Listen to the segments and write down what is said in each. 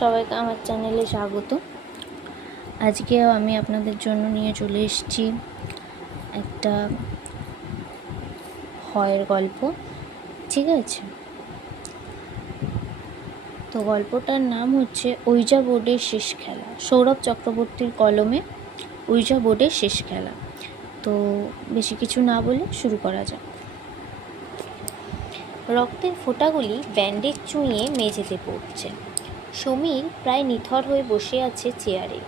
সবাইকে আমার চ্যানেলে স্বাগত। আজকে আমি আপনাদের জন্য নিয়ে চলে এসেছি একটা ভয়ের গল্প। ঠিক আছে, তো গল্পটার নাম হচ্ছে ওইজা বোর্ডের শেষ খেলা। সৌরভ চক্রবর্তীর কলমে ওইজা বোর্ডের শেষ খেলা। তো বেশি কিছু না বলে শুরু করা যাক। রক্তের ফোঁটাগুলি ব্যান্ডেজ চুঁইয়ে মেঝেতে পড়ছে। সমীর প্রায় নিথর হয়ে বসে আছে চেয়ারে।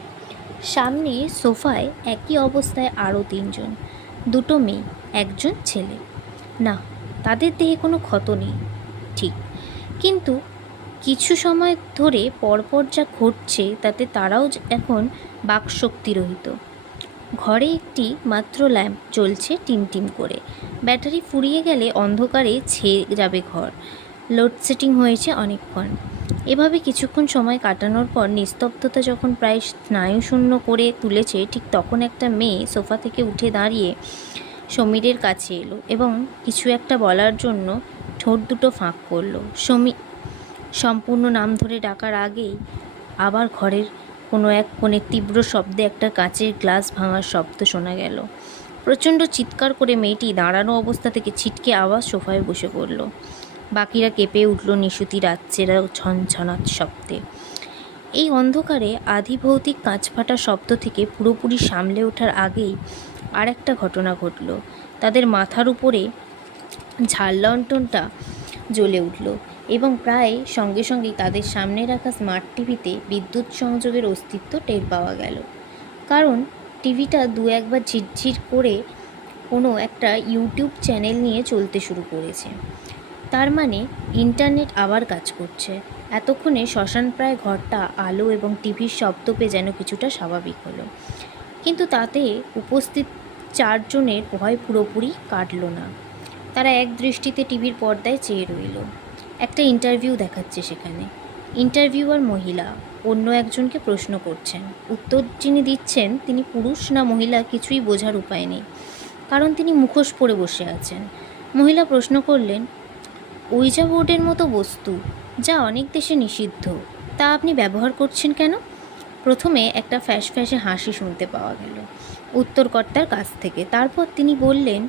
সামনে সোফায় একই অবস্থায় আরও তিনজন, দুটো মেয়ে, একজন ছেলে। না, তাদের দেহে কোনো ক্ষত নেই ঠিক, কিন্তু কিছু সময় ধরে পরপর যা ঘটছে তাতে তারাও এখন বাকশক্তিরহিত। ঘরে একটি মাত্র ল্যাম্প জ্বলছে টিমটিম করে। ব্যাটারি ফুরিয়ে গেলে অন্ধকারে ছেয়ে যাবে ঘর। লোডশেডিং হয়েছে অনেকক্ষণ। এভাবে কিছুক্ষণ সময় কাটানোর পর নিস্তব্ধতা যখন প্রায় স্নায়ুশূন্য করে তুলেছে, ঠিক তখন একটা মেয়ে সোফা থেকে উঠে দাঁড়িয়ে সমীরের কাছে এলো এবং কিছু একটা বলার জন্য ঠোঁট দুটো ফাঁক করলো। সমীর সম্পূর্ণ নাম ধরে ডাকার আগেই আবার ঘরের কোনো এক কোণে তীব্র শব্দে একটা কাঁচের গ্লাস ভাঙার শব্দ শোনা গেল। প্রচণ্ড চিৎকার করে মেয়েটি দাঁড়ানো অবস্থা থেকে ছিটকে আবার সোফায় বসে পড়ল। বাকিরা কেঁপে উঠল নিশুতি রাত্রেরা ঝনঝনাত শব্দে। এই অন্ধকারে আধিভৌতিক কাঁচ ফাটা শব্দ থেকে পুরোপুরি সামলে ওঠার আগেই আর একটা ঘটনা ঘটল। তাদের মাথার উপরে ঝাড় লণ্ঠনটা জ্বলে উঠল এবং প্রায় সঙ্গে সঙ্গেই তাদের সামনে রাখা স্মার্ট টিভিতে বিদ্যুৎ সংযোগের অস্তিত্ব টের পাওয়া গেল। কারণ টিভিটা দু একবার ঝিরঝির করে কোনো একটা ইউটিউব চ্যানেল নিয়ে চলতে শুরু করেছে। তার মানে ইন্টারনেট আবার কাজ করছে। এতক্ষণে শ্মশানপ্রায় ঘরটা আলো এবং টিভির শব্দ পেয়ে যেন কিছুটা স্বাভাবিক হলো, কিন্তু তাতে উপস্থিত চারজনের ভয় পুরোপুরি কাটল না। তারা এক দৃষ্টিতে টিভির পর্দায় চেয়ে রইল। একটা ইন্টারভিউ দেখাচ্ছে সেখানে। ইন্টারভিউয়ার মহিলা অন্য একজনকে প্রশ্ন করছেন। উত্তর যিনি দিচ্ছেন তিনি পুরুষ না মহিলা কিছুই বোঝার উপায় নেই, কারণ তিনি মুখোশ পরে বসে আছেন। মহিলা প্রশ্ন করলেন, ওইজা বোর্ডের মতো বস্তু যা অনেক দেশে নিষিদ্ধ, তা আপনি ব্যবহার করছেন কেন? প্রথমে একটা ফ্যাঁসে হাসি শুনতে পাওয়া গেল উত্তরকর্তার কাছ থেকে। তারপর তিনি বললেন,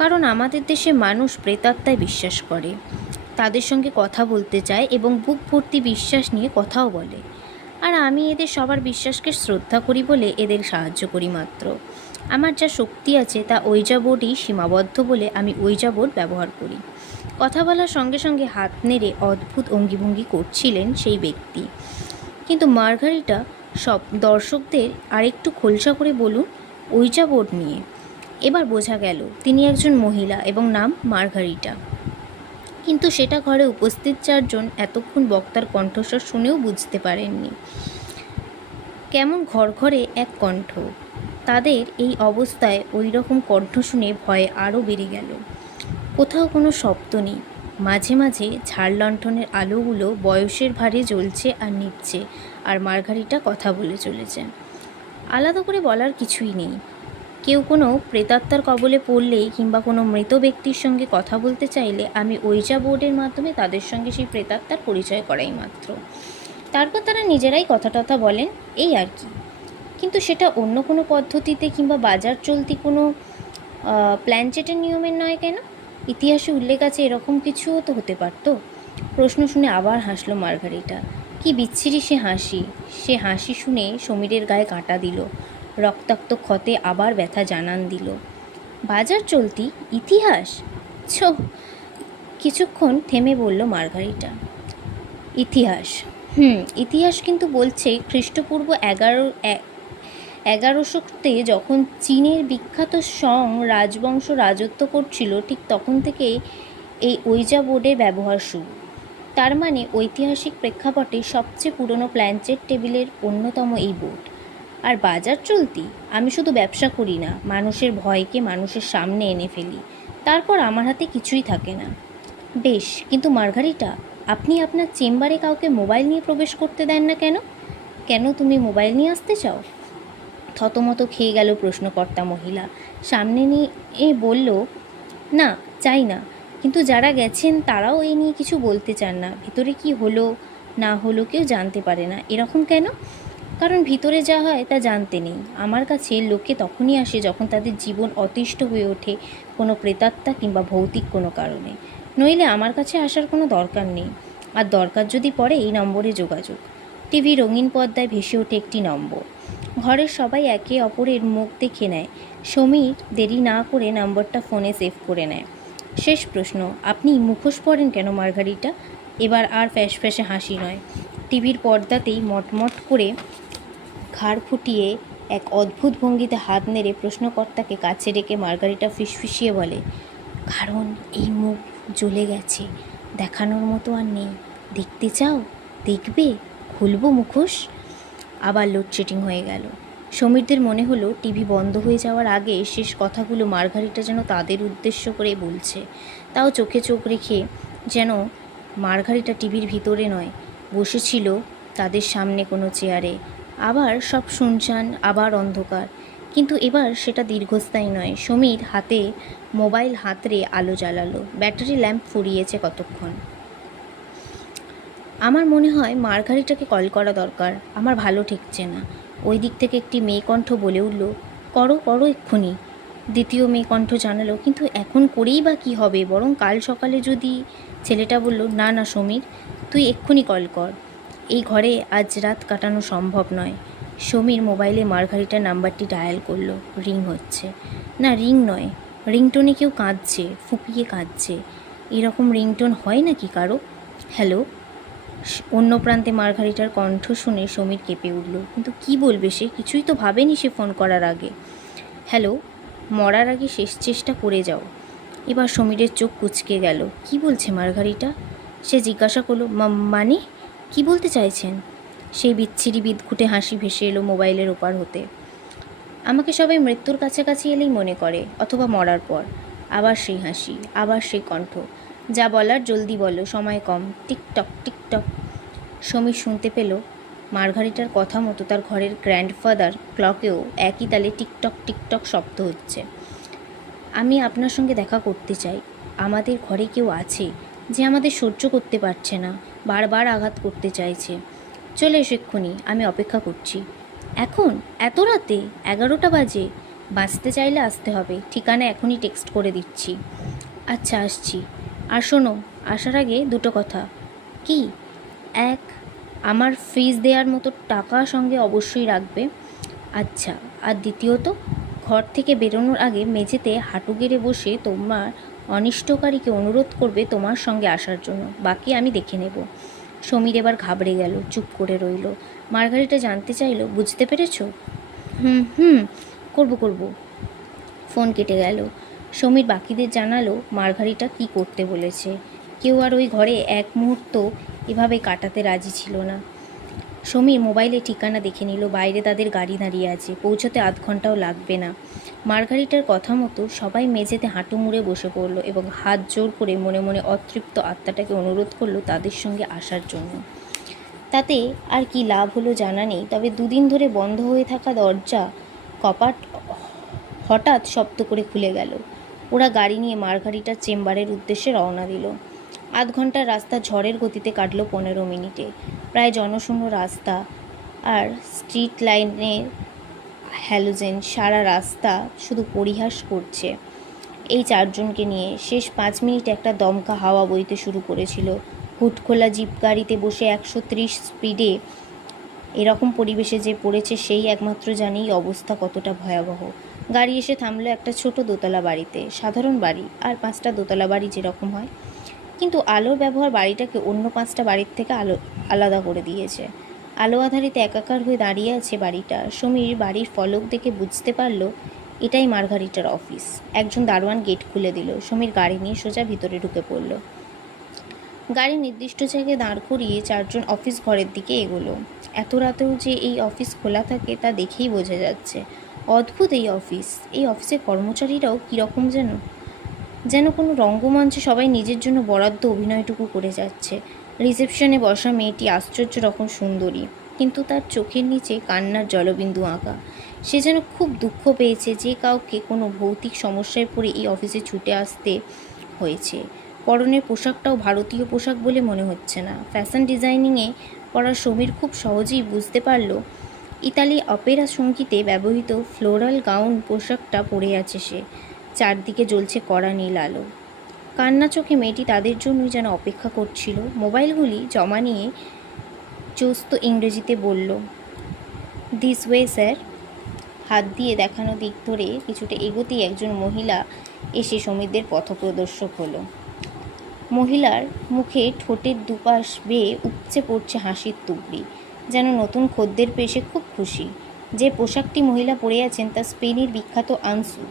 কারণ আমাদের দেশে মানুষ প্রেতাত্মায় বিশ্বাস করে, তাদের সঙ্গে কথা বলতে চায় এবং বুক ভর্তি বিশ্বাস নিয়ে কথাও বলে। আর আমি এদের সবার বিশ্বাসকে শ্রদ্ধা করি বলে এদের সাহায্য করি মাত্র। আমার যা শক্তি আছে তা ওইজা বোর্ডই সীমাবদ্ধ বলে আমি ওইজা বোর্ড ব্যবহার করি। কথা বলার সঙ্গে সঙ্গে হাত নেড়ে অদ্ভুত অঙ্গিভঙ্গি করছিলেন সেই ব্যক্তি। কিন্তু মার্গারিটা সব দর্শকদের আরেকটু খোলসা করে বলুন ওইজা বোর্ড নিয়ে। এবার বোঝা গেল তিনি একজন মহিলা এবং নাম মার্গারিটা। কিন্তু সেটা ঘরে উপস্থিত চারজন এতক্ষণ বক্তার কণ্ঠস্বর শুনেও বুঝতে পারেননি। কেমন ঘরে এক কণ্ঠ। তাদের এই অবস্থায় ওই রকম কণ্ঠ শুনে ভয় আরও বেড়ে গেল। কোথাও কোনো শব্দ নেই। মাঝে মাঝে ঝাড় লণ্ঠনের আলোগুলো বয়সের ভারে জ্বলছে আর নিভছে, আর মার্গারিটা কথা বলে চলেছে। আলাদা করে বলার কিছুই নেই। কেউ কোনো প্রেতাত্মার কবলে পড়লেই কিংবা কোনো মৃত ব্যক্তির সঙ্গে কথা বলতে চাইলে আমি ওইজা বোর্ডের মাধ্যমে তাদের সঙ্গে সেই প্রেতাত্মার পরিচয় করাই মাত্র। তারপর তারা নিজেরাই কথা টথা বলেন, এই আর কি। কিন্তু সেটা অন্য কোনো পদ্ধতিতে কিংবা বাজার চলতি কোনো প্ল্যানচেটের নিয়মের নয় কেন? ইতিহাসে উল্লেখ আছে এরকম কিছুও তো হতে পারত। প্রশ্ন শুনে আবার হাসলো মার্গারিটা। কি বিচ্ছিরি সে হাসি! সে হাসি শুনে সমীরের গায়ে কাঁটা দিল। রক্তাক্ত ক্ষতে আবার ব্যথা জানান দিল। বাজার চলতি ইতিহাস? ছো! কিছুক্ষণ থেমে বলল মার্গারিটা। ইতিহাস, ইতিহাস কিন্তু বলছে খ্রিস্টপূর্ব 1100তে যখন চীনের বিখ্যাত সং রাজবংশ রাজত্ব করছিল, ঠিক তখন থেকে এই ওইজা বোর্ডের ব্যবহার শুরু। তার মানে ঐতিহাসিক প্রেক্ষাপটে সবচেয়ে পুরনো প্ল্যানচেট টেবিলের অন্যতম এই বোর্ড। আর বাজার চলতি, আমি শুধু ব্যবসা করি না, মানুষের ভয়কে মানুষের সামনে এনে ফেলি, তারপর আমার হাতে কিছুই থাকে না। বেশ, কিন্তু মার্গারিটা, আপনি আপনার চেম্বারে কাউকে মোবাইল নিয়ে প্রবেশ করতে দেন না কেন? কেন তুমি মোবাইল নিয়ে আসতে চাও? থতমত খেয়ে গেল প্রশ্নকর্তা মহিলা। সামনে নিয়ে বলল, না, চাই না, কিন্তু যারা গেছেন তারাও এই নিয়ে কিছু বলতে চান না। ভেতরে কি হলো না হলেও কেউ জানতে পারে না। এরকম কেন? কারণ ভিতরে যা হয় তা জানতে নেই। আমার কাছে লোকে তখনই আসে যখন তাদের জীবন অতিষ্ঠ হয়ে ওঠে কোনো প্রেতাত্মা কিংবা ভৌতিক কোনো কারণে। নইলে আমার কাছে আসার কোনো দরকার নেই। আর দরকার যদি পড়ে এই নম্বরে যোগাযোগ। টিভি রঙিন পর্দায় ভেসে ওঠে একটি নম্বর। ঘরের সবাই একে অপরের মুখ দেখে নেয়। সমীর দেরি না করে নম্বরটা ফোনে সেভ করে নেয়। শেষ প্রশ্ন, আপনি মুখোশ পরেন কেন মার্গারিটা? এবার আর ফ্যাঁসে হাসি নয়, টিভির পর্দাতেই মটমট করে ঘাড় ফুটিয়ে এক অদ্ভুত ভঙ্গিতে হাত নেড়ে প্রশ্নকর্তাকে কাছে রেখে মার্গারিটা ফিসফিসিয়ে বলে, কারণ এই মুখ জ্বলে গেছে, দেখানোর মতো আর নেই। দেখতে চাও? দেখবে? খুলবো মুখোশ? আবার লোডশেডিং হয়ে গেল। সমীরদের মনে হলো টিভি বন্ধ হয়ে যাওয়ার আগে শেষ কথাগুলো মার্গারিটা যেন তাদের উদ্দেশ্য করে বলছে। তাও চোখে চোখ রেখে, যেন মার্গারিটা টিভির ভিতরে নয়, বসেছিল তাদের সামনে কোনো চেয়ারে। আবার সব শুনশান, আবার অন্ধকার। কিন্তু এবার সেটা দীর্ঘস্থায়ী নয়। সমীর হাতে মোবাইল হাতড়ে আলো জ্বালালো। ব্যাটারি ল্যাম্প ফুরিয়েছে কতক্ষণ। আমার মনে হয় মার্গারিটাকে কল করা দরকার, আমার ভালো ঠেকছে না। ওই দিক থেকে একটি মেয়ে কণ্ঠ বলে উঠল, করো করো এক্ষুনি। দ্বিতীয় মেয়ে কণ্ঠ জানালো, কিন্তু এখন করেই বা কী হবে, বরং কাল সকালে যদি। ছেলেটা বলল, না না সমীর, তুই এক্ষুনি কল কর। এই ঘরে আজ রাত কাটানো সম্ভব নয়। সমীর মোবাইলে মার্গারিটার নাম্বারটি ডায়াল করলো। রিং হচ্ছে না, রিং নয়, রিংটোনে কেউ কাঁদছে, ফুপিয়ে কাঁদছে। এরকম রিংটোন হয় নাকি কারো? হ্যালো। অন্য প্রান্তে মার্গারিটার কণ্ঠ শুনে সমীর কেঁপে উঠল। কিন্তু কি বলবে সে? কিছুই তো ভাবেনি সে ফোন করার আগে। হ্যালো, মরার আগে শেষ চেষ্টা করে যাও। এবার সমীরের চোখ কুঁচকে গেল। কি বলছে মার্গারিটা? সে জিজ্ঞাসা করলো, মানে কি বলতে চাইছেন? সেই বিচ্ছিরি বিদঘুটে হাসি ভেসে এলো মোবাইলের ওপার হতে। আমাকে সবাই মৃত্যুর কাছাকাছি এলেই মনে করে, অথবা মরার পর। আবার সেই হাসি, আবার সেই কণ্ঠ। যা বলার জলদি বলো, সময় কম। TikTok TikTok. সমীর শুনতে পেল মার্গারিটার কথা মতো তার ঘরের গ্র্যান্ডফাদার ক্লকেও একই তালে টিকটক টিকটক শব্দ হচ্ছে। আমি আপনার সঙ্গে দেখা করতে চাই। আমাদের ঘরে কেউ আছে যে আমাদের সহ্য করতে পারছে না, বারবার আঘাত করতে চাইছে। চলে এসো এক্ষুনি, আমি অপেক্ষা করছি। এখন? এত রাতে? 11টা বাজে। বাঁচতে চাইলে আসতে হবে। ঠিকানা এখনই টেক্সট করে দিচ্ছি। আচ্ছা, আসছি। আর শোনো, আসার আগে দুটো কথা। কি? এক, আমার ফিস দেওয়ার মতো টাকা সঙ্গে অবশ্যই রাখবে। আচ্ছা। আর দ্বিতীয়ত, ঘর থেকে বেরোনোর আগে মেঝেতে হাঁটু গেড়ে বসে তোমার অনিষ্টকারীকে অনুরোধ করবে তোমার সঙ্গে আসার জন্য। বাকি আমি দেখে নেব। সমীর এবার ঘাবড়ে গেল, চুপ করে রইল। মার্গারিটা জানতে চাইল, বুঝতে পেরেছ? হুম, করব। ফোন কেটে গেল। সমীর বাকিদের জানালো মার্গারিটা কি করতে বলেছে। কেউ আর ওই ঘরে এক মুহূর্ত এভাবে কাটাতে রাজি ছিল না। সমীর মোবাইলে ঠিকানা দেখে নিল। বাইরে তাদের গাড়ি দাঁড়িয়ে আছে, পৌঁছতে আধ ঘন্টাও লাগবে না। মার্গারিটার কথা মতো সবাই মেঝেতে হাঁটু মুড়ে বসে পড়ল এবং হাত জোর করে মনে মনে অতৃপ্ত আত্মাটাকে অনুরোধ করলো তাদের সঙ্গে আসার জন্য। তাতে আর কি লাভ হলো জানা নেই, তবে দুদিন ধরে বন্ধ হয়ে থাকা দরজা কপাট হঠাৎ শব্দ করে খুলে গেল। ওরা গাড়ি নিয়ে মার্গারিটার চেম্বারের উদ্দেশ্যে রওনা দিল। আধ ঘন্টার রাস্তা ঝড়ের গতিতে কাটল 15 মিনিটে। প্রায় জনশূন্য রাস্তা, আর স্ট্রিট লাইনের হ্যালোজেন সারা রাস্তা শুধু পরিহাস করছে এই চারজনকে নিয়ে। শেষ 5 মিনিট একটা দমকা হাওয়া বইতে শুরু করেছিল। হুটখোলা জিপ গাড়িতে বসে 130 স্পিডে এরকম পরিবেশে যে পড়েছে সেই একমাত্র জানেই অবস্থা কতটা ভয়াবহ। গাড়ি এসে থামলো একটা ছোট দোতলা বাড়িতে। সাধারণ বাড়ি, আর 5টা দোতলা বাড়ি যেরকম হয়, কিন্তু আলোর ব্যবহার বাড়িটাকে অন্য 5টা বাড়ির থেকে আলাদা করে দিয়েছে। আলো আধারিতে একাকার হয়ে দাঁড়িয়ে আছে বাড়িটা। সমীর বাড়ির ফলক দেখে বুঝতে পারল এটাই মার্গারিটার অফিস। একজন দারোয়ান গেট খুলে দিল। সমীর গাড়ি নিয়ে সোজা ভিতরে ঢুকে পড়ল। গাড়ি নির্দিষ্ট জায়গায় দাঁড় করিয়ে চারজন অফিস ঘরের দিকে এগোলো। এত রাতেও যে এই অফিস খোলা থাকে তা দেখেই বোঝা যাচ্ছে। অদ্ভুত এই অফিস। এই অফিসের কর্মচারীরাও কীরকম যেন কোনো রঙ্গমঞ্চে সবাই নিজের জন্য বরাদ্দ অভিনয়টুকু করে যাচ্ছে। রিসেপশনে বসা মেয়েটি আশ্চর্য রকম সুন্দরী, কিন্তু তার চোখের নিচে কান্নার জলবিন্দু আঁকা। সে যেন খুব দুঃখ পেয়েছে যে কাউকে কোনো ভৌতিক সমস্যায় পড়ে এই অফিসে ছুটে আসতে হয়েছে। পরনের পোশাকটাও ভারতীয় পোশাক বলে মনে হচ্ছে না। ফ্যাশন ডিজাইনিংয়ে পড়া সমীর খুব সহজেই বুঝতে পারল ইতালি অপেরা সঙ্গীতে ব্যবহৃত ফ্লোরাল গাউন পোশাকটা পরে আছে সে। চারদিকে জ্বলছে কড়া নীল আলো। কান্না চোখে মেয়েটি তাদের জন্যই যেন অপেক্ষা করছিল। মোবাইলগুলি জমা নিয়ে চোস্ত ইংরেজিতে বলল, দিস ওয়ে স্যার। হাত দিয়ে দেখানো দিক ধরে কিছুটা এগোতেই একজন মহিলা এসে সমীরদের পথপ্রদর্শক হলো। মহিলার মুখে ঠোঁটের দুপাশ বেয়ে উপচে পড়ছে হাসির তুবড়ি, যেন নতুন খদ্দের পেয়ে সে খুব খুশি। যে পোশাকটি মহিলা পরে আছেন তা স্পেনের বিখ্যাত আনসু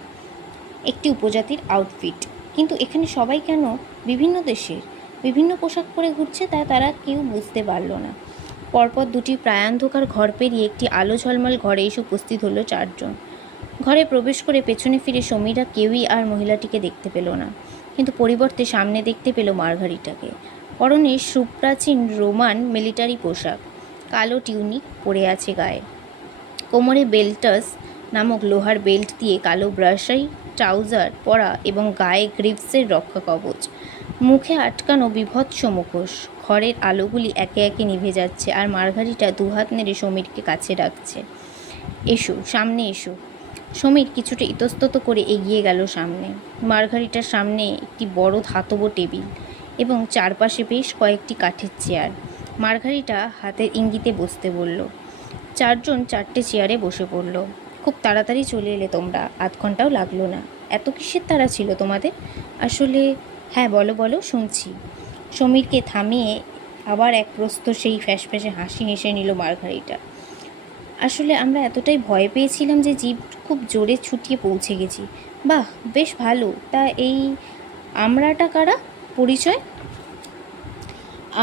একটি উপজাতির আউটফিট। কিন্তু এখানে সবাই কেন বিভিন্ন দেশের বিভিন্ন পোশাক পরে ঘুরছে তা তারা কেউ বুঝতে পারল না। পরপর দুটি প্রায়ান্ধকার ঘর পেরিয়ে একটি আলো ঝলমল ঘরে এসে উপস্থিত হলো চারজন। ঘরে প্রবেশ করে পেছনে ফিরে সমীরা কেউই আর মহিলাটিকে দেখতে পেল না, কিন্তু পরিবর্তে সামনে দেখতে পেল মার্গারিটাকে। পরনে সুপ্রাচীন রোমান মিলিটারি পোশাক, কালো টিউনিক পরে আছে গায়ে, কোমরে বেল্টাস নামক লোহার বেল্ট দিয়ে কালো ব্রাশাই ট্রাউজার পরা এবং গায়ে গ্রিভসের রক্ষা কবচ, মুখে আটকানো বিভৎস মুখোশ। ঘরের আলোগুলি একে একে নিভে যাচ্ছে আর মার্গারিটা দুহাত নেড়ে সমীরকে কাছে ডাকছে, এসো সামনে এসো। সমীর কিছুটা ইতস্তত করে এগিয়ে গেল সামনে। মার্গারিটার সামনে একটি বড় ধাতব টেবিল এবং চারপাশে বেশ কয়েকটি কাঠের চেয়ার। মার্গারিটা হাতের ইঙ্গিতে বসতে বলল। চারজন চারটে চেয়ারে বসে পড়ল। খুব তাড়াতাড়ি চলে এলে তোমরা, আধ ঘন্টাও লাগলো না। এত কিসের তাড়া ছিল তোমাদের? আসলে হ্যাঁ, বলো বলো, শুনছি। সমীরকে থামিয়ে আবার এক প্রস্থ সেই ফ্যাসফ্যাসে হাসি হেসে নিল মার্গারিটা। আসলে আমরা এতটাই ভয় পেয়েছিলাম যে জিভ খুব জোরে ছুটিয়ে পৌঁছে গেছি। বাহ, বেশ ভালো। তা এই আমরাটা কারা? পরিচয়?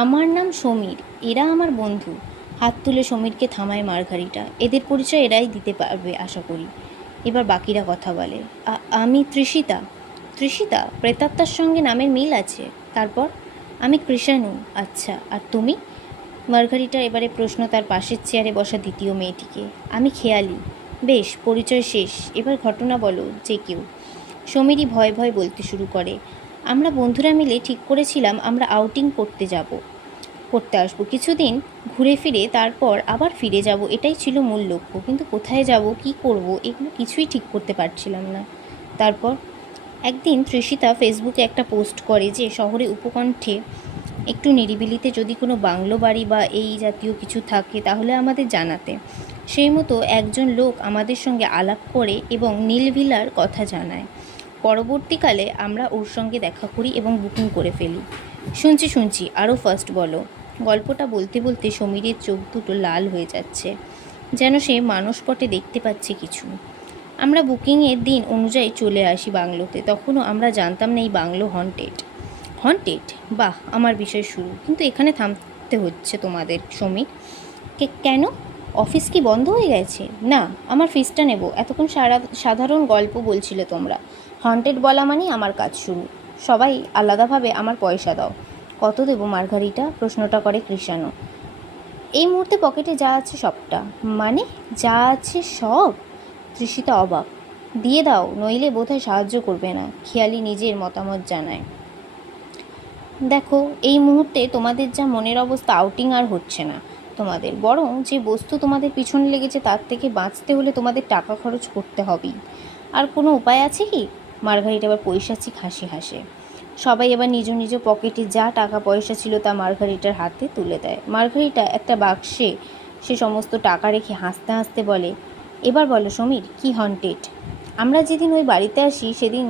আমার নাম সমীর, এরা আমার বন্ধু। হাত তুলে সমীরকে থামায় মার্গারিটা। এদের পরিচয় এরাই দিতে পারবে আশা করি। এবার বাকিরা কথা বলে। আমি তৃষিতা। তৃষিতা? প্রেতাত্মার সঙ্গে নামের মিল আছে। তারপর? আমি কৃষাণু। আচ্ছা, আর তুমি? মার্গারিটা এবারে প্রশ্ন তার পাশের চেয়ারে বসা দ্বিতীয় মেয়েটিকে। আমি খেয়ালি। বেশ, পরিচয় শেষ, এবার ঘটনা বলো যে কেউ। সমীরই ভয় ভয় বলতে শুরু করে। আমরা বন্ধুরা মিলে ঠিক করেছিলাম আমরা আউটিং করতে আসবো কিছুদিন ঘুরে ফিরে, তারপর আবার ফিরে যাব। এটাই ছিল মূল লক্ষ্য। কিন্তু কোথায় যাব, কি করব, এগুলো কিছুই ঠিক করতে পারছিলাম না। তারপর একদিন তৃষিতা ফেসবুকে একটা পোস্ট করে যে শহরে উপকণ্ঠে একটু নিরিবিলিতে যদি কোনো বাংলো বাড়ি বা এই জাতীয় কিছু থাকে তাহলে আমাদের জানাতে। সেই মতো একজন লোক আমাদের সঙ্গে আলাপ করে এবং নীলভিলার কথা জানায়। পরবর্তীকালে আমরা ওর সঙ্গে দেখা করি এবং বুকিং করে ফেলি। শুনছি, আরও ফার্স্ট বলো। গল্পটা বলতে বলতে সমীরের চোখ দুটো লাল হয়ে যাচ্ছে, যেন সে মানসপটে দেখতে পাচ্ছে কিছু। আমরা বুকিংয়ের দিন অনুযায়ী চলে আসি বাংলোতে। তখনও আমরা জানতাম না এই বাংলো হন্টেড। হন্টেড? বাহ, আমার বিষয় শুরু। কিন্তু এখানে থামতে হচ্ছে তোমাদের সমীর। কেন? অফিস কি বন্ধ হয়ে গেছে? না, আমার ফিসটা নেব। এতক্ষণ সাধারণ গল্প বলছিলে তোমরা। হন্টেড বলা মানেই আমার কাজ শুরু। সবাই আলাদাভাবে আমার পয়সা দাও। কত দেবো মার্গারিটা? প্রশ্নটা করে কৃষাণু। এই মুহূর্তে পকেটে যা আছে সবটা। মানে যা আছে সব? তৃষিতা অবাক। দিয়ে দাও, নইলে বোধহয় সাহায্য করবে না। খেয়ালি নিজের মতামত জানায়। দেখো, এই মুহূর্তে তোমাদের যা মনের অবস্থা, আউটিং আর হচ্ছে না তোমাদের। বরং যে বস্তু তোমাদের পিছনে লেগেছে তার থেকে বাঁচতে হলে তোমাদের টাকা খরচ করতে হবেই। আর কোনো উপায় আছে কি? মার্গারিটা এবার পৈশাচিক হাসি হাসে। সবাই এবার নিজ নিজ পকেটে যা টাকা পয়সা ছিল তা মার্গারিটার হাতে তুলে দেয়। মার্গারিটা একটা বাক্সে সে সমস্ত টাকা রেখে হাসতে হাসতে বলে, এবার বলো সমীর, কি হন্টেড? আমরা যেদিন ওই বাড়িতে আসি সেদিন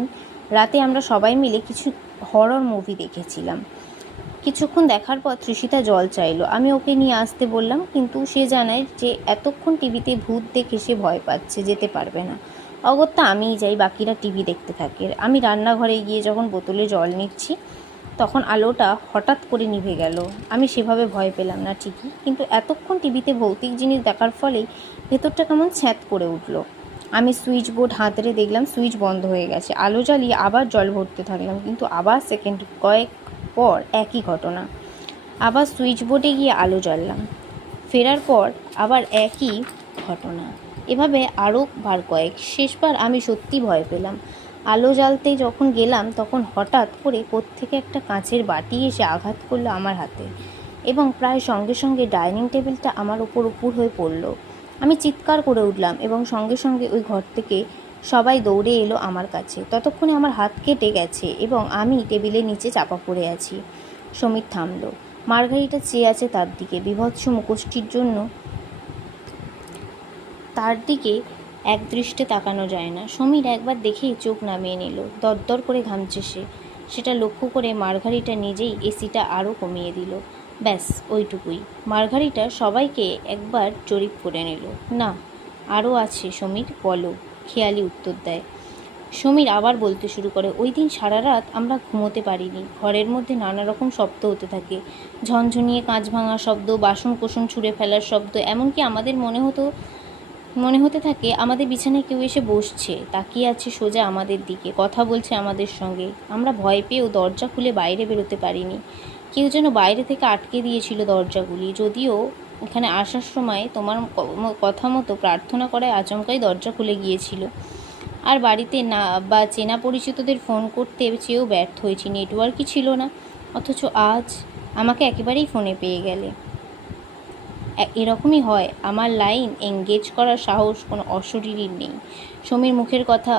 রাতে আমরা সবাই মিলে কিছু হরর মুভি দেখেছিলাম। কিছুক্ষণ দেখার পর তৃষিতা জল চাইলো। আমি ওকে নিয়ে আসতে বললাম, কিন্তু সে জানায় যে এতক্ষণ টিভিতে ভূত দেখে সে ভয় পাচ্ছে, যেতে পারবে না। অগত্যা আমিই যাই, বাকিরা টিভি দেখতে থাকে। আমি রান্নাঘরে গিয়ে যখন বোতলে জল নিচ্ছি তখন আলোটা হঠাৎ করে নিভে গেল। আমি সেভাবে ভয় পেলাম না ঠিকই, কিন্তু এতক্ষণ টিভিতে ভৌতিক জিনিস দেখার ফলেই ভেতরটা কেমন ছ্যাঁত করে উঠল। আমি সুইচ বোর্ড হাতড়ে দেখলাম সুইচ বন্ধ হয়ে গেছে। আলো জ্বালিয়ে আবার জল ভরতে থাকলাম, কিন্তু আবার সেকেন্ড কয়েক পর একই ঘটনা। আবার সুইচ বোর্ডে গিয়ে আলো জ্বাললাম, ফেরার পর আবার একই ঘটনা। এভাবে আরও বার কয়েক। শেষবার আমি সত্যি ভয় পেলাম। আলো জ্বালতে যখন গেলাম তখন হঠাৎ করে কোত্থেকে একটা কাঁচের বাটি এসে আঘাত করলো আমার হাতে এবং প্রায় সঙ্গে সঙ্গে ডাইনিং টেবিলটা আমার উপর হয়ে পড়ল। আমি চিৎকার করে উঠলাম এবং সঙ্গে সঙ্গে ওই ঘর থেকে সবাই দৌড়ে এলো আমার কাছে। ততক্ষণে আমার হাত কেটে গেছে এবং আমি টেবিলের নিচে চাপা পড়ে আছি। সমীর থামল। মার্গারিটা চেয়ে আছে তার দিকে। বিভৎস মুখোশটির জন্য তার দিকে একদৃষ্টে তাকানো যায় না। সমীর একবার দেখেই চোখ নামিয়ে নিল। দরদর করে ঘামছে সে। সেটা লক্ষ্য করে মার্গারিটা নিজেই এসিটা আরও কমিয়ে দিল। ব্যাস ওইটুকুই। মার্গারিটা সবাইকে একবার জরিপ করে নিল। না, আরও আছে সমীর, বলো, খেয়ালি উত্তর দেয়। সমীর আবার বলতে শুরু করে, ওই দিন সারা রাত আমরা ঘুমোতে পারিনি। ঘরের মধ্যে নানা রকম শব্দ হতে থাকে। ঝনঝনিয়ে কাঁচ ভাঙার শব্দ, বাসন কোসন ছুঁড়ে ফেলার শব্দ, এমনকি আমাদের মনে হতে থাকে আমাদের বিছানায় কেউ এসে বসছে, তাকিয়ে আছে সোজা আমাদের দিকে, কথা বলছে আমাদের সঙ্গে। আমরা ভয় পেয়েও দরজা খুলে বাইরে বেরোতে পারিনি। কেউ যেন বাইরে থেকে আটকে দিয়েছিল দরজাগুলি। যদিও এখানে আসার সময় তোমার কথা মতো প্রার্থনা করায় আচমকাই দরজা খুলে গিয়েছিল। আর বাড়িতে না বা চেনা পরিচিতদের ফোন করতে চেয়েও ব্যর্থ হয়েছি, নেটওয়ার্কই ছিল না। অথচ আজ আমাকে একেবারেই ফোনে পেয়ে গেলে। এরকমই হয়, আমার লাইন এঙ্গেজ করার সাহস কোনো অশরীরীর নেই। সমীর মুখের কথা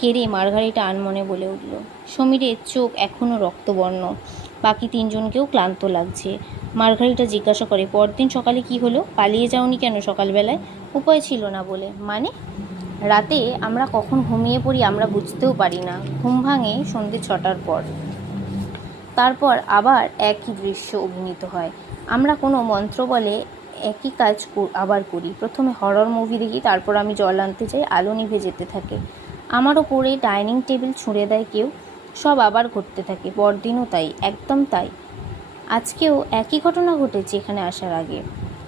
কেড়ে মার্গারিটা আনমনে বলে উঠল। সমীরের চোখ এখনও রক্তবর্ণ। বাকি তিনজনকেও ক্লান্ত লাগছে। মার্গারিটা জিজ্ঞাসা করে, পরদিন সকালে কি হলো? পালিয়ে যাওনি কেন সকালবেলায়? উপায় ছিল না বলে? মানে? রাতে আমরা কখন ঘুমিয়ে পড়ি আমরা বুঝতেও পারি না। ঘুম ভাঙে সন্ধ্যে 6টার পর। তারপর আবার একই দৃশ্য অভিনীত হয়। আমরা কোনো মন্ত্র বলে একই কাজ আবার করি। প্রথমে হরর মুভি দেখি, তারপর আমি জল আনতে যাই, আলো নিভে যেতে থাকে। আমার ওপরে ডাইনিং টেবিল ছুঁড়ে দেয় কেউ। সব আবার ঘটতে থাকে। পরদিনও তাই, একদম তাই। আজকেও একই ঘটনা ঘটেছে এখানে আসার আগে।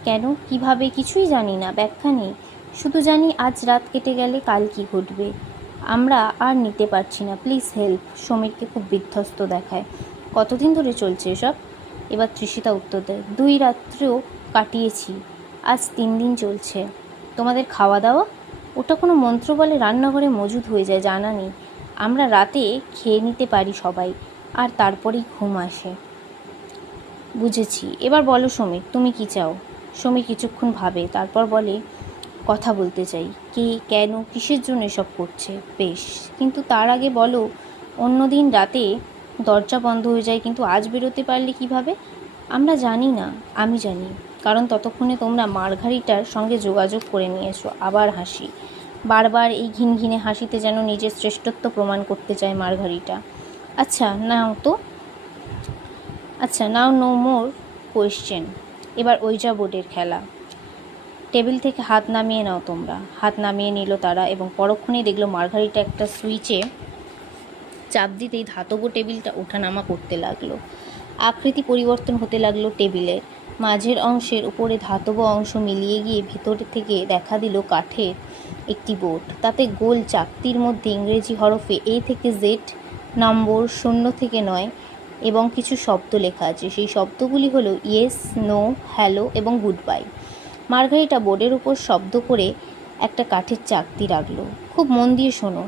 কেন, কিভাবে, কিছুই জানি না, ব্যাখ্যা নেই। শুধু জানি আজ রাত কেটে গেলে কাল কি ঘটবে আমরা আর নিতে পারছি না। Please help. সমীরকে খুব বিধ্বস্ত দেখায়। কতদিন ধরে চলছে এসব? এবার তৃষিতা উত্তর দেয়, 2 রাত্রেও কাটিয়েছি, আজ 3 দিন চলছে। তোমাদের খাওয়া দাওয়া? ওটা কোনো মন্ত্র বলে রান্নাঘরে মজুদ হয়ে যায়, জানা নেই। আমরা রাতে খেয়ে নিতে পারি সবাই, আর তারপরেই ঘুম আসে। বুঝেছি। এবার বলো সমীর, তুমি কি চাও? সমীর কিছুক্ষণ ভাবে, তারপর বলে, কথা বলতে চাই। কে, কেন, কিসের জন্য এসব করছে? বেশ, কিন্তু তার আগে বলো, অন্যদিন রাতে দরজা বন্ধ হয়ে যায়, কিন্তু আজ বেরোতে পারলে কিভাবে? আমরা জানি না। আমি জানি, কারণ ততক্ষণে তোমরা মার্গারিটার সঙ্গে যোগাযোগ করে নিয়েছো। আবার হাসি। বারবার এই ঘিনঘিনে হাসিতে যেন নিজের শ্রেষ্ঠত্ব প্রমাণ করতে চায় মার্গারিটা। আচ্ছা, নাও নো মোর কোয়েশ্চেন। এবার ওইজা বোর্ডের খেলা। টেবিল থেকে হাত নামিয়ে নাও তোমরা। হাত নামিয়ে নিল তারা এবং পরক্ষণেই দেখলো মার্গারিটা একটা সুইচে চাপ দিতেই ধাতব টেবিলটা ওঠানামা করতে লাগলো। আকৃতি পরিবর্তন হতে লাগলো টেবিলের। মাঝের অংশের উপরে ধাতব অংশ মিলিয়ে গিয়ে ভেতর থেকে দেখা দিল কাঠের একটি বোর্ড। তাতে গোল চাকতির মধ্যে ইংরেজি হরফে A থেকে Z, নম্বর 0 থেকে 9 এবং কিছু শব্দ লেখা আছে। সেই শব্দগুলি হলো ইয়েস, নো, হ্যালো এবং গুড বাই। মার্গারিটা বোর্ডের উপর শব্দ করে একটা কাঠের চাকতি রাখলো। খুব মন দিয়ে শোনো,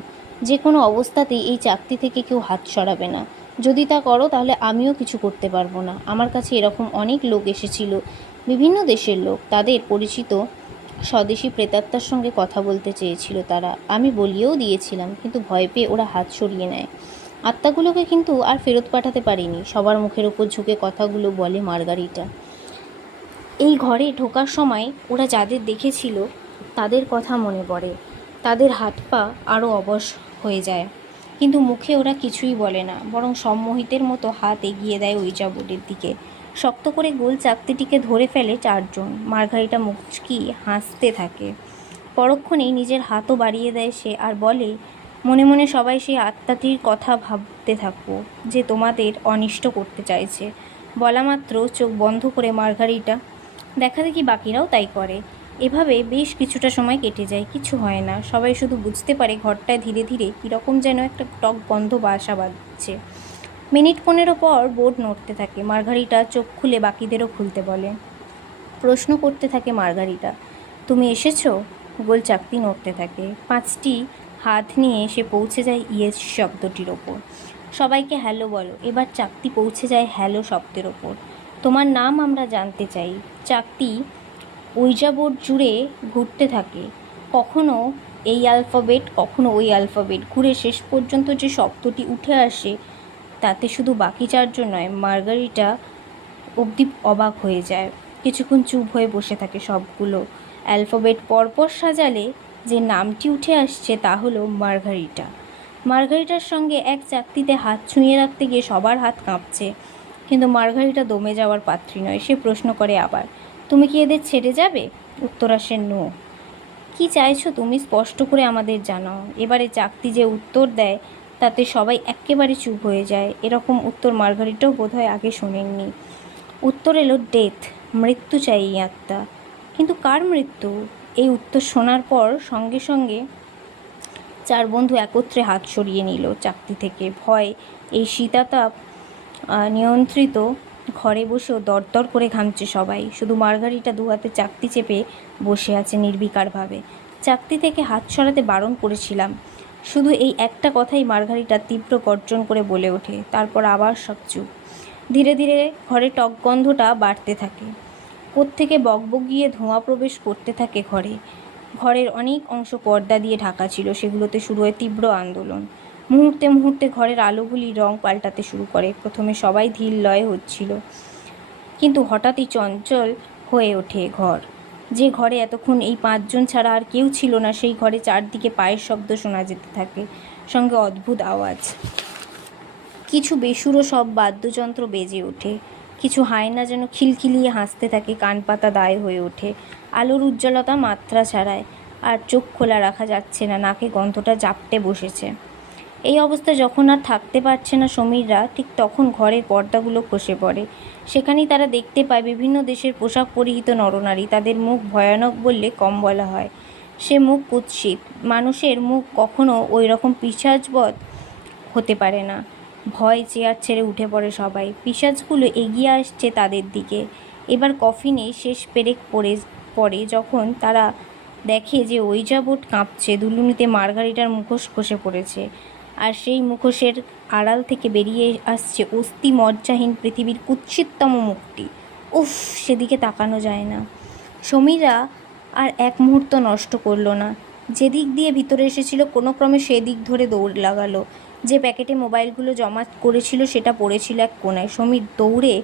যে কোনো অবস্থাতেই এই চাকতি থেকে কেউ হাত সরাবে না। যদি তা করো তাহলে আমিও কিছু করতে পারবো না। আমার কাছে এরকম অনেক লোক এসেছিল, বিভিন্ন দেশের লোক। তাদের পরিচিত স্বদেশী প্রেতাত্মার সঙ্গে কথা বলতে চেয়েছিল তারা। আমি বলিয়েও দিয়েছিলাম, কিন্তু ভয় পেয়ে ওরা হাত সরিয়ে নেয়। আত্মাগুলোকে কিন্তু আর ফেরত পাঠাতে পারিনি। সবার মুখের উপর ঝুঁকে কথাগুলো বলে মার্গারিটা। এই ঘরে ঢোকার সময় ওরা যাদের দেখেছিল তাদের কথা মনে পড়ে। তাদের হাত পা আরও অবশ হয়ে যায়, কিন্তু মুখে ওরা কিছুই বলে না, বরং সম্মোহিতের মতো হাত এগিয়ে দেয় ওইজা বোর্ডের দিকে। শক্ত করে গোল চাকতিটিকে ধরে ফেলে 4 জন। মার্গারিটা মুচকি হাসতে থাকে। পরক্ষণেই নিজের হাতও বাড়িয়ে দেয় সে আর বলে, মনে মনে সবাই সেই আত্মাটির কথা ভাবতে থাকো যে তোমাদের অনিষ্ট করতে চাইছে। বলা মাত্র চোখ বন্ধ করে মার্গারিটা দেখা দেখি বাকিরাও তাই করে। এভাবে বেশ কিছুটা সময় কেটে যায়। কিছু হয় না। সবাই শুধু বুঝতে পারে ঘরটায় ধীরে ধীরে কীরকম যেন একটা টক গন্ধ বাসা বাঁধছে। মিনিট 15 পর বোর্ড নড়তে থাকে। মার্গারিটা চোখ খুলে বাকিদেরও খুলতে বলে। প্রশ্ন করতে থাকে মার্গারিটা, তুমি এসেছো? গোল চাকতি নড়তে থাকে। 5টি হাত নিয়ে সে পৌঁছে যায় ইয়েস শব্দটির ওপর। সবাইকে হ্যালো বলো। এবার চাকতি পৌঁছে যায় হ্যালো শব্দের ওপর। তোমার নাম আমরা জানতে চাই। চাকতি ওইজা বোর্ড জুড়ে ঘুরতে থাকে, কখনো এই অ্যালফাবেট কখনো ওই অ্যালফাবেট ঘুরে শেষ পর্যন্ত যে শব্দটি উঠে আসে তাতে শুধু বাকি চারজন নয়, মার্গারিটা অবধি অবাক হয়ে যায়। কিছুক্ষণ চুপ হয়ে বসে থাকে সবগুলো। অ্যালফাবেট পরপর সাজালে যে নামটি উঠে আসছে তা হলো মার্গারিটা। মার্গারিটার সঙ্গে এক চাকতিতে হাত ছুঁয়ে রাখতে গিয়ে সবার হাত কাঁপছে, কিন্তু মার্গারিটা দমে যাওয়ার পাত্রী নয়। সে প্রশ্ন করে আবার, তুমি কি এদের ছেড়ে যাবে? উত্তর আসে নো। কি চাইছো তুমি? স্পষ্ট করে আমাদের জানাও। এবারে চাকতি যে উত্তর দেয় তাতে সবাই একেবারে চুপ হয়ে যায়। এরকম উত্তর মার্গারিটাও বোধহয় আগে শোনেননি। উত্তর এলো ডেথ, মৃত্যু চাই এই আত্মা। কিন্তু কার মৃত্যু? এই উত্তর শোনার পর সঙ্গে সঙ্গে চার বন্ধু একত্রে হাত সরিয়ে নিল চাকতি থেকে। ভয় এই শীতাতাপ নিয়ন্ত্রিত ঘরে বসেও দরদর করে ঘামছে সবাই। শুধু মার্গারিটা দু হাতে চাকতি চেপে বসে আছে নির্বিকারভাবে। চাকতি থেকে হাত সরাতে বারণ করেছিলাম। শুধু এই একটা কথাই মার্গারিটা তীব্র গর্জন করে বলে ওঠে। তারপর আবার সব চুপ। ধীরে ধীরে ঘরে টক গন্ধটা বাড়তে থাকে। কোত্থেকে বকবকিয়ে ধোঁয়া প্রবেশ করতে থাকে ঘরে। ঘরের অনেক অংশ পর্দা দিয়ে ঢাকা ছিল, সেগুলোতে শুরু হয় তীব্র আন্দোলন। মুহূর্তে মুহূর্তে ঘরের আলোগুলি রং পাল্টাতে শুরু করে। প্রথমে সবাই ধীর লয়ে হচ্ছিল, কিন্তু হঠাৎই চঞ্চল হয়ে ওঠে ঘর। যে ঘরে এতক্ষণ এই পাঁচজন ছাড়া আর কেউ ছিল না, সেই ঘরে চারদিকে পায়ের শব্দ শোনা যেতে থাকে, সঙ্গে অদ্ভুত আওয়াজ। কিছু বেসুরো সব বাদ্যযন্ত্র বেজে ওঠে। কিছু হায়না যেন খিলখিলিয়ে হাসতে থাকে, কান পাতা দায় হয়ে ওঠে। আলোর উজ্জ্বলতা মাত্রা ছাড়ায়, আর চোখ খোলা রাখা যাচ্ছে না। নাকে গন্ধটা জাপটে বসেছে। এই অবস্থা যখন আর থাকতে পারছে না সমীররা, ঠিক তখন ঘরের পর্দাগুলো খসে পড়ে। সেখানেই তারা দেখতে পায় বিভিন্ন দেশের পোশাক পরিহিত নরনারী। তাদের মুখ ভয়ানক বললে কম বলা হয়। সে মুখ কুৎসিত। মানুষের মুখ কখনো ওই রকম পিশাচবৎ হতে পারে না। ভয় চেয়ার ছেড়ে উঠে পড়ে সবাই। পিশাচগুলো এগিয়ে আসছে তাদের দিকে। এবার কফিনে শেষ পেরেক পড়ে যখন তারা দেখে যে ওইজা বোর্ড কাঁপছে। দুলুনিতে মার্গারিটার মুখোশ খসে পড়েছে, আর সেই মুখোশের আড়াল থেকে বেরিয়ে আসছে অস্থি মজ্জাহীন পৃথিবীর কুৎসিততম মুখটি। উফ, সেদিকে তাকানো যায় না। সমীরা আর এক মুহূর্ত নষ্ট করল না। যেদিক দিয়ে ভিতরে এসেছিল কোনো ক্রমে সেদিক ধরে দৌড় লাগালো। যে প্যাকেটে মোবাইলগুলো জমা করেছিল সেটা পড়েছিল এক কোণায়। সমীর দৌড়ে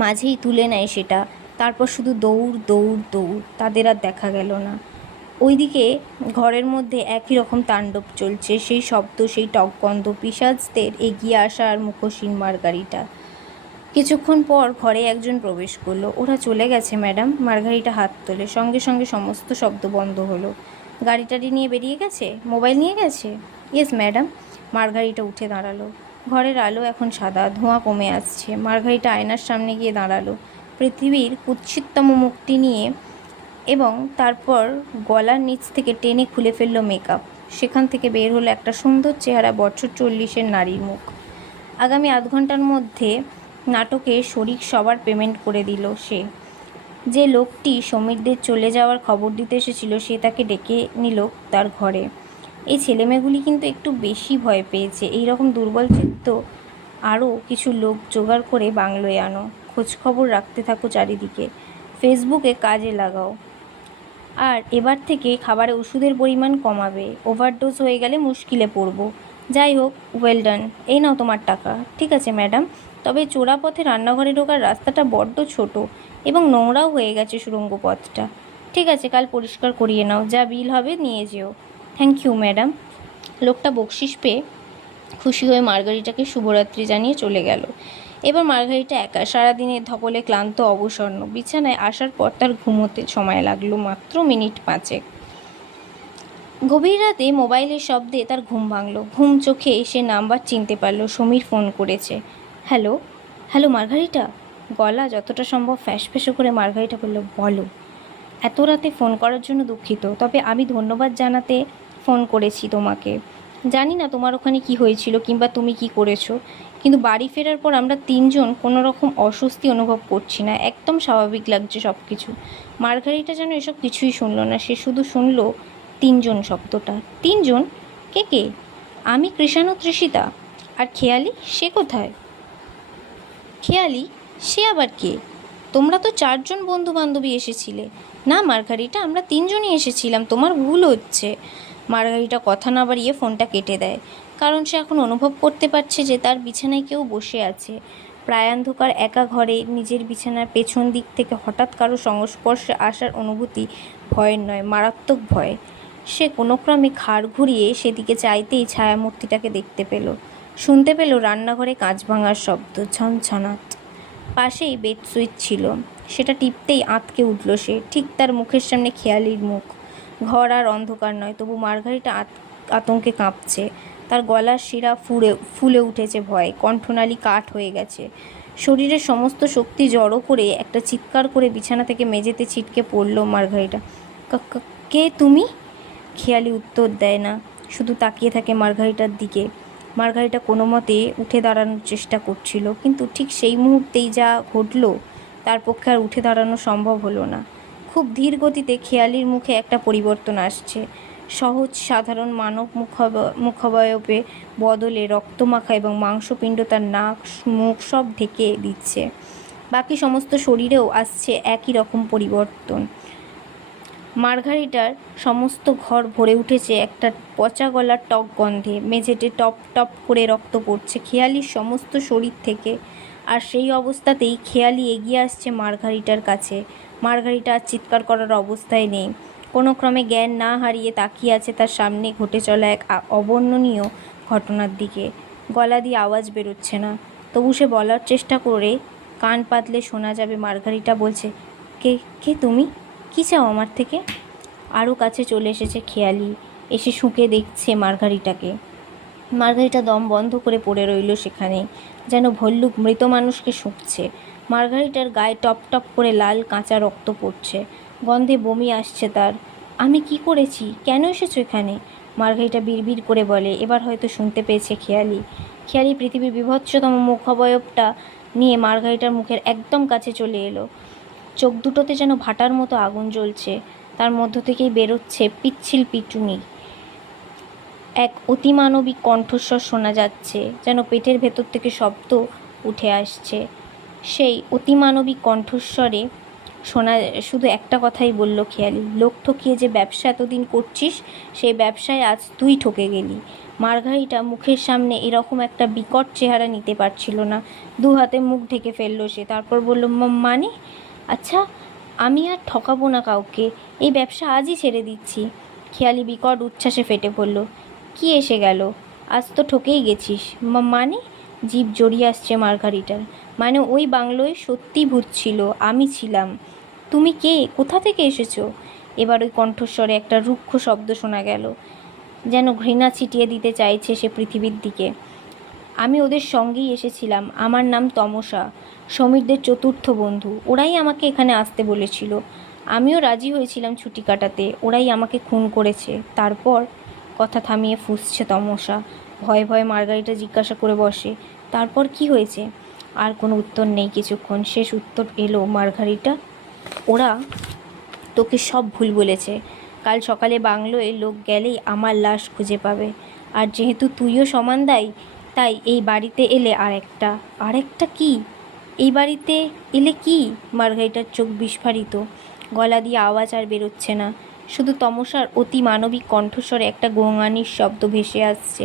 মাঝেই তুলে নেয় সেটা। তারপর শুধু দৌড় দৌড় দৌড়। তাদের আর দেখা গেল না। ওইদিকে ঘরের মধ্যে একই রকম তাণ্ডব চলছে। সেই শব্দ, সেই টক গন্ধ, পিশাচদের এগিয়ে আসা আর মুখোশহীন মার্গারিটা। কিছুক্ষণ পর ঘরে একজন প্রবেশ করলো। ওরা চলে গেছে ম্যাডাম। মার্গারিটা হাত তোলে। সঙ্গে সঙ্গে সমস্ত শব্দ বন্ধ হলো। গাড়ি টাড়ি নিয়ে বেরিয়ে গেছে? মোবাইল নিয়ে গেছে? Yes madam. মার্গারিটা উঠে দাঁড়ালো। ঘরের আলো এখন সাদা, ধোঁয়া কমে আসছে। মার্গারিটা আয়নার সামনে গিয়ে দাঁড়ালো পৃথিবীর কুৎসিততম মুখটি নিয়ে, এবং তারপর গলার নিচ থেকে টেনে খুলে ফেলল মেকআপ। সেখান থেকে বের হলো একটা সুন্দর চেহারা, বছর 40-এর নারীর মুখ। আগামী আধ ঘন্টার মধ্যে নাটকে শরিক সবার পেমেন্ট করে দিল সে। যে লোকটি সমীরদের চলে যাওয়ার খবর দিতে এসেছিল সে তাকে ডেকে নিল তার ঘরে। এই ছেলেমেয়েগুলি কিন্তু একটু বেশি ভয় পেয়েছে। এই রকম দুর্বল চিত্ত আরও কিছু লোক জোগাড় করে বাংলোয় আনো। খোঁজখবর রাখতে থাকো চারিদিকে। ফেসবুকে কাজে লাগাও। আর এবার থেকে খাবারে ওষুধের পরিমাণ কমাবে। ওভারডোজ হয়ে গেলে মুশকিলে পড়ব। যাই হোক, ওয়েল ডান। এই নাও তোমার টাকা। ঠিক আছে ম্যাডাম, তবে চোরা পথে রান্নাঘরে ঢোকার রাস্তাটা বড্ড ছোট এবং নোংরাও হয়ে গেছে সুড়ঙ্গ পথটা। ঠিক আছে, কাল পরিষ্কার করিয়ে নাও। যা বিল হবে নিয়ে যেও। Thank you madam. লোকটা বকশিস পেয়ে খুশি হয়ে মার্গারিটাকে শুভরাত্রি জানিয়ে চলে গেল। এবার মার্গারিটা একা। সারাদিনের ধকলে ক্লান্ত, অবসন্ন। বিছানায় আসার পর তার ঘুমোতে সময় লাগলো মাত্র মিনিট 5। গভীর রাতে মোবাইলের শব্দে তার ঘুম ভাঙল। ঘুম চোখে সে নাম্বার চিনতে পারল। সমীর ফোন করেছে। Hello hello Margarita. গলা যতটা সম্ভব ফ্যাঁসফেঁসো করে মার্গারিটা বলল, বলো। এত রাতে ফোন করার জন্য দুঃখিত, তবে আমি ধন্যবাদ জানাতে ফোন করেছি তোমাকে। জানি না তোমার ওখানে কি হয়েছিল কিংবা তুমি কি করেছো, কিন্তু বাড়ি ফেরার পর আমরা তিনজন কোনো রকম অস্বস্তি অনুভব করছি না। একদম স্বাভাবিক লাগছে সব কিছু। মার্গারিটা যেন এসব কিছুই শুনল না। সে শুধু শুনল তিনজন শব্দটা। তিনজন? কে কে? আমি, কৃষাণু, তৃষিতা। আর খেয়ালি, সে কোথায়? খেয়ালি? সে আবার কে? তোমরা তো 4জন বন্ধু বান্ধবী এসেছিলে। না মার্গারিটা, আমরা 3জনই এসেছিলাম, তোমার ভুল হচ্ছে। মার্গারিটা কথা না বাড়িয়ে ফোনটা কেটে দেয়, কারণ সে এখন অনুভব করতে পারছে যে তার বিছানায় কেউ বসে আছে। প্রায়ান্ধকার একা ঘরে নিজের বিছানার পেছন দিক থেকে হঠাৎ কারো সংস্পর্শে আসার অনুভূতি ভয়ের নয়, মারাত্মক ভয়। সে কোনো ক্রমে ঘাড় ঘুরিয়ে সেদিকে চাইতেই ছায়ামূর্তিটাকে দেখতে পেল, শুনতে পেল রান্নাঘরে কাঁচ ভাঙার শব্দ, ছনছনাত। পাশেই বেড সুইচ ছিল, সেটা টিপতেই আঁতকে উঠল সে। ঠিক তার মুখের সামনে খেয়ালির মুখ। ঘর আর অন্ধকার নয়, তবু মার্গারিটা আতঙ্কে কাঁপছে। তার গলার শিরা ফুলে উঠেছে ভয়ে, কণ্ঠনালী কাঠ হয়ে গেছে। শরীরের সমস্ত শক্তি জড়ো করে একটা চিৎকার করে বিছানা থেকে মেঝেতে ছিটকে পড়ল মার্গারিটা। কে তুমি? খেয়ালি উত্তর দেয় না, শুধু তাকিয়ে থাকে মার্গারিটার দিকে। মার্গারিটা কোনো মতে উঠে দাঁড়ানোর চেষ্টা করছিল, কিন্তু ঠিক সেই মুহূর্তেই যা ঘটল তার পক্ষে আর উঠে দাঁড়ানো সম্ভব হলো না। খুব ধীর গতিতে খেয়ালির মুখে একটা পরিবর্তন আসছে। সহজ সাধারণ মানব মুখাবয়বে বদলে রক্তমাখা এবং মাংসপিণ্ড তার নাক মুখ সব ঢেকে দিচ্ছে। বাকি সমস্ত শরীরেও আসছে একই রকম পরিবর্তন। মার্গারিটার সমস্ত ঘর ভরে উঠেছে একটা পচা গলার টক গন্ধে। মেঝেতে টপ টপ করে রক্ত পড়ছে খেয়ালির সমস্ত শরীর থেকে। আর সেই অবস্থাতেই খেয়ালি এগিয়ে আসছে মার্গারিটার কাছে। মার্গারিটা আর চিৎকার করার অবস্থায় নেই, কোনো ক্রমে জ্ঞান না হারিয়ে তাকিয়ে আছে তার সামনে ঘটে চলা এক অবর্ণনীয় ঘটনার দিকে। গলা দিয়ে আওয়াজ বেরোচ্ছে না, তবু সে বলার চেষ্টা করে কান পাতলে শোনা যাবে মার্গারিটা বলছে, কে কে তুমি? কী চাও আমার থেকে? আরও কাছে চলে এসেছে খেয়ালি, এসে শুঁকে দেখছে মার্গারিটাকে। মার্গারিটা দম বন্ধ করে পড়ে রইল সেখানে, যেন ভল্লুক মৃত মানুষকে শুঁকছে। মার্গারিটার গায়ে টপ টপ করে লাল কাঁচা রক্ত পড়ছে, গন্ধে বমি আসছে তার। আমি কি করেছি? কেন এসেছো এখানে? মার্গারিটা বিড়বিড় করে বলে। এবার হয়তো শুনতে পেয়েছে খেয়ালি। খেয়ালি পৃথিবীর বিভৎসতম মুখাবয়বটা নিয়ে মার্গারিটার মুখের একদম কাছে চলে এলো। চোখ দুটোতে যেন ভাটার মতো আগুন জ্বলছে, তার মধ্য থেকেই বেরোচ্ছে পিচ্ছিল পিটুনি। এক অতিমানবিক কণ্ঠস্বর শোনা যাচ্ছে, যেন পেটের ভেতর থেকে শব্দ উঠে আসছে। সেই অতিমানবিক কণ্ঠস্বরে শুধু একটা কথাই বলল খেয়ালি, লোক ঠকিয়ে যে ব্যবসা এতদিন করছিস, সেই ব্যবসায় আজ তুই ঠকে গেলি। মার্গারিটা মুখের সামনে এরকম একটা বিকট চেহারা নিতে পারছিল না, দু হাতে মুখ ঢেকে ফেলল সে। তারপর বলল, মানে? আচ্ছা, আমি আর ঠকাবো না কাউকে, এই ব্যবসা আজই ছেড়ে দিচ্ছি। খেয়ালি বিকট উচ্ছ্বাসে ফেটে পড়ল। কি এসে গেল? আজ তো ঠকেই গেছিস। মানে? জিভ জড়িয়ে আসছে মার্গারিটার। মানে ওই বাংলোয় সত্যিই ভূত ছিল, আমি ছিলাম। তুমি কে? কোথা থেকে এসেছো? এবার ওই কণ্ঠস্বরে একটা রুক্ষ শব্দ শোনা গেল, যেন ঘৃণা ছিটিয়ে দিতে চাইছে সে পৃথিবীর দিকে। আমি ওদের সঙ্গেই এসেছিলাম, আমার নাম তমসা, সমীরদের চতুর্থ বন্ধু। ওরাই আমাকে এখানে আসতে বলেছিল, আমিও রাজি হয়েছিলাম ছুটি কাটাতে। ওরাই আমাকে খুন করেছে। তারপর? কথা থামিয়ে ফুঁসছে তমসা। ভয়ে ভয়ে মার্গারিটা জিজ্ঞাসা করে বসে, তারপর কি হয়েছে? আর কোনো উত্তর নেই। কিছুক্ষণ শেষ উত্তর এলো, মার্গারিটা, ওরা তোকে সব ভুল বলেছে। কাল সকালে বাংলোয় লোক গেলেই আমার লাশ খুঁজে পাবে। আর যেহেতু তুইও সমান দায়ী, তাই এই বাড়িতে এলে আরেকটা কি? এই বাড়িতে এলে কি? মার্গারিটার চোখ বিস্ফারিত, গলা দিয়ে আওয়াজ আর বেরোচ্ছে না, শুধু তমসার অতি মানবিক কণ্ঠস্বরে একটা গোঙানির শব্দ ভেসে আসছে।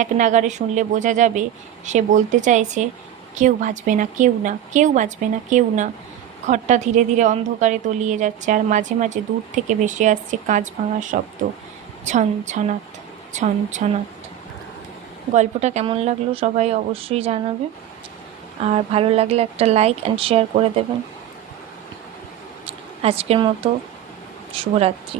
এক নাগাড়ে শুনলে বোঝা যাবে সে বলতে চাইছে, কেউ বাঁচবে না, কেউ না, কেউ বাঁচবে না, কেউ না। ঘরটা ধীরে ধীরে অন্ধকারে তলিয়ে যাচ্ছে, আর মাঝে মাঝে দূর থেকে ভেসে আসছে কাঁচ ভাঙার শব্দ, ছন ছনাত, ছন ছনাত। গল্পটা কেমন লাগলো সবাই অবশ্যই জানাবে, আর ভালো লাগলে একটা লাইক অ্যান্ড শেয়ার করে দেবেন। আজকের মতো শুভরাত্রি।